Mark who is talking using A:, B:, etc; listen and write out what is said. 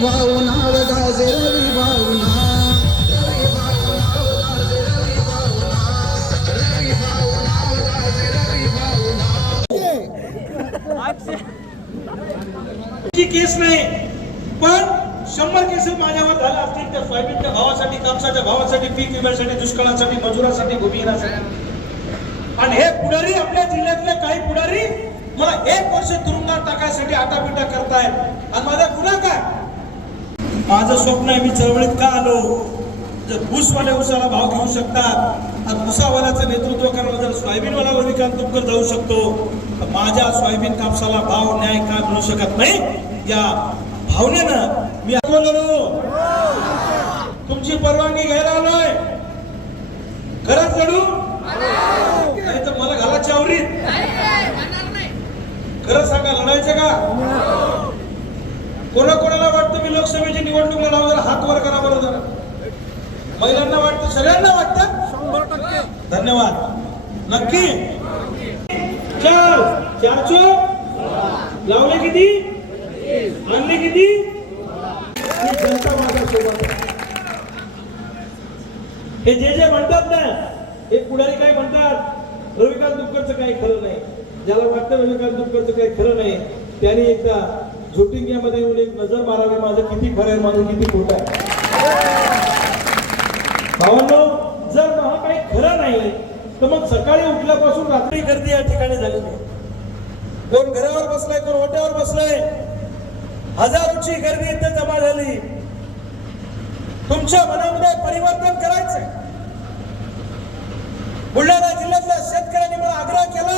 A: भावना गाजे रवी भावना केस नाही पण शंभर केस माझ्यावर झाला असतील त्या सोयाबीनच्या भावासाठी कापसाच्या भावासाठी पीक विम्यासाठी दुष्काळासाठी मजुरासाठी भूमिहीनासाठी आणि हे पुढारी आपल्या जिल्ह्यातले काही पुढारी मला एक वर्ष तुरुंगात टाकायसाठी आटापिटा करतायत. आणि माझा गुन्हा काय? माझं स्वप्न आहे मी चळवळीत का आलो? जर ऊसवाले ऊसाला भाव घेऊ शकतात. ऊसावाल्याचं नेतृत्व करायला जर सोयाबीनवाला रविकांत तुमकर जाऊ शकतो तर माझ्या सोयाबीन कापसाला भाव न्याय का मिळू शकत नाही? या भावनेनं मी आलो तुमची परवानगी घ्यायला आलोय. खरंच लढू नाही तर मला घाला चावरीत खरं सांगा लढायचं का? कोणा कोणाला वाटतं मी लोकसभेची निवडणूक लढावं जरा हात वर करा बरं जरा. महिलांना वाटतं सगळ्यांना वाटतं? धन्यवाद. नक्की? चार. चार चोक लावले किती? आणले किती? जनता माझ्यासोबत आहे. हे जे जे म्हणतात ना हे पुढारी काय म्हणतात? रविकांत दुपकरचं काही खरं नाही. ज्याला वाटतं रविकांत दुपकरचं काही खरं नाही त्यांनी एकदा झोटिंग्यामध्ये येऊन एक नजर मारावी माझं किती खरं आहे माझं किती खोटं आहे. भावांनो जर मला काही खरं नाही तर मग सकाळी उठल्यापासून रात्री गर्दी या ठिकाणी झाली आहे. कोण घरावर बसलाय कोण ओट्यावर बसलाय? हजारोची गर्दी इथे जमा झाली. तुमच्या मनामध्ये परिवर्तन करायचंय. बुलढाणा जिल्ह्यातल्या शेतकऱ्यांनी मला आग्रह केला